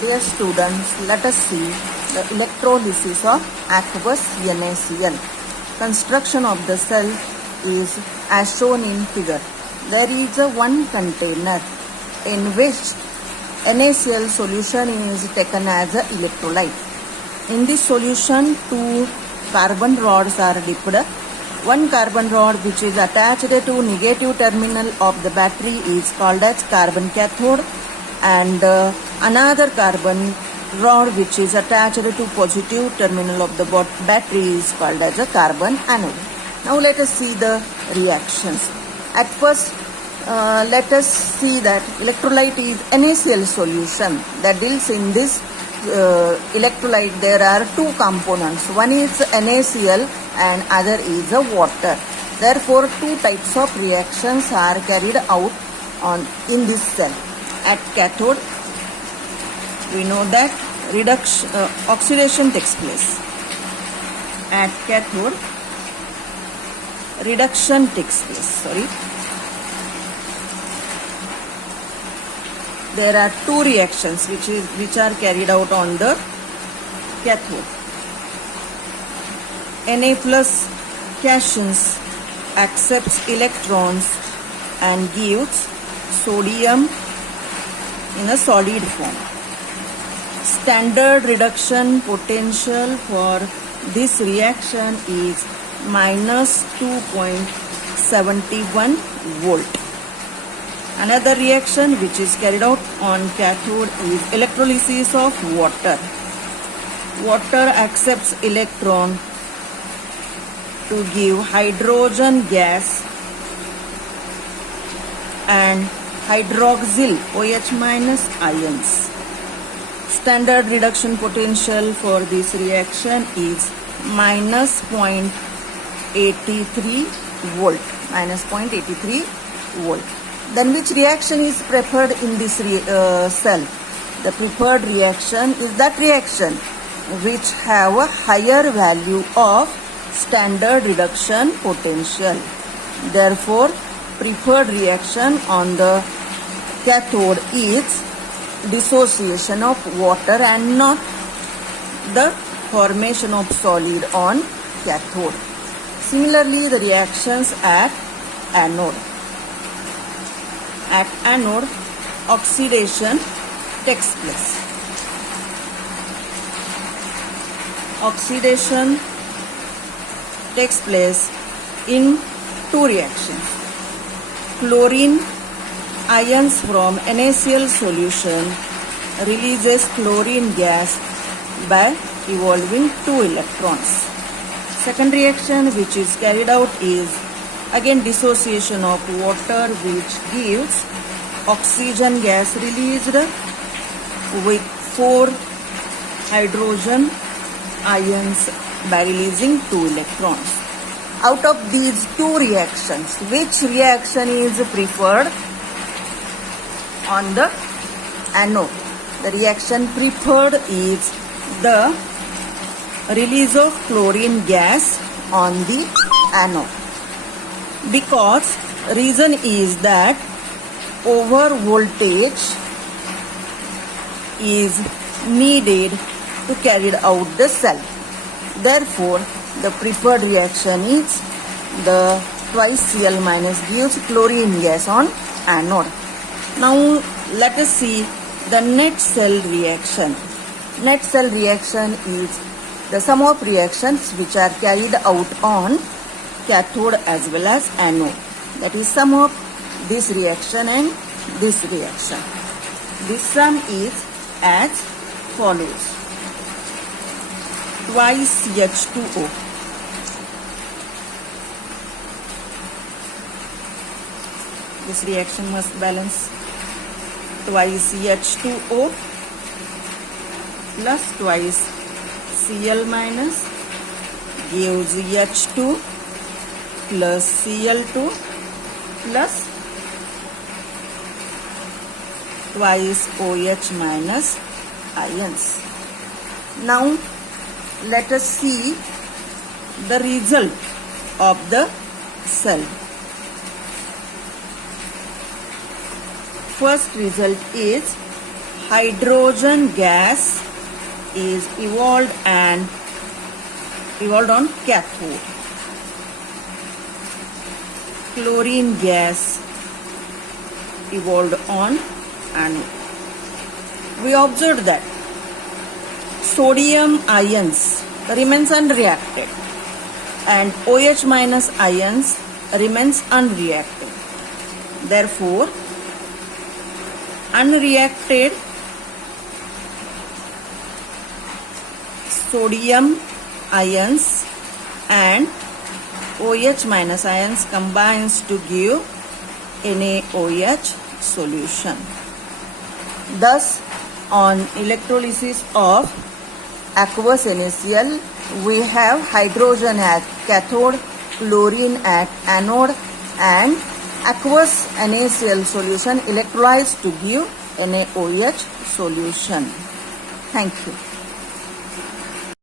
Dear students, let us see the electrolysis of aqueous NaCl. Construction of the cell is as shown in figure. There is a one container in which NaCl solution is taken as an electrolyte. In this solution, two carbon rods are dipped. One carbon rod which is attached to negative terminal of the battery is called as carbon cathode, and another carbon rod which is attached to positive terminal of the battery is called as a carbon anode. Now let us see the reactions. At first, let us see that electrolyte is NaCl solution that deals in this electrolyte. There are two components. One is NaCl and other is a water. Therefore, two types of reactions are carried out in this cell. At cathode, we know that oxidation takes place. At cathode, reduction takes place. There are two reactions which are carried out on the cathode. Na plus cations accepts electrons and gives sodium in a solid form. Standard reduction potential for this reaction is minus 2.71 volt. Another reaction which is carried out on cathode is electrolysis of water. Water accepts electron to give hydrogen gas and hydroxyl OH minus ions. Standard reduction potential for this reaction is minus 0.83 volt. Minus 0.83 volt. Then which reaction is preferred in this cell? The preferred reaction is that reaction which have a higher value of standard reduction potential. Therefore, preferred reaction on the cathode is dissociation of water and not the formation of solid on cathode. Similarly, the reactions at anode. At anode, oxidation takes place. Oxidation takes place in two reactions. Chlorine ions from NaCl solution releases chlorine gas by evolving two electrons. Second reaction which is carried out is again dissociation of water, which gives oxygen gas released with 4 hydrogen ions by releasing 2 electrons. Out of these two reactions, which reaction is preferred on the anode? The reaction preferred is the release of chlorine gas on the anode, because reason is that over voltage is needed to carry out the cell. Therefore, the preferred reaction is the twice Cl minus gives chlorine gas on anode. Now let us see the net cell reaction. Net cell reaction is the sum of reactions which are carried out on cathode as well as anode. That is sum of this reaction and this reaction. This sum is as follows. Twice H2O. This reaction must balance. Twice H2O plus twice Cl minus gives H2 plus Cl2 plus twice OH minus ions. Now let us see the result of the cell. First result is hydrogen gas is evolved on cathode. Chlorine gas evolved on anode. We observed that sodium ions remains unreacted and OH minus ions remains unreacted. Therefore, unreacted sodium ions and OH minus ions combines to give NaOH solution. Thus, on electrolysis of aqueous NaCl, we have hydrogen at cathode, chlorine at anode, and aqueous NaCl solution electrolyzed to give NaOH solution. Thank you.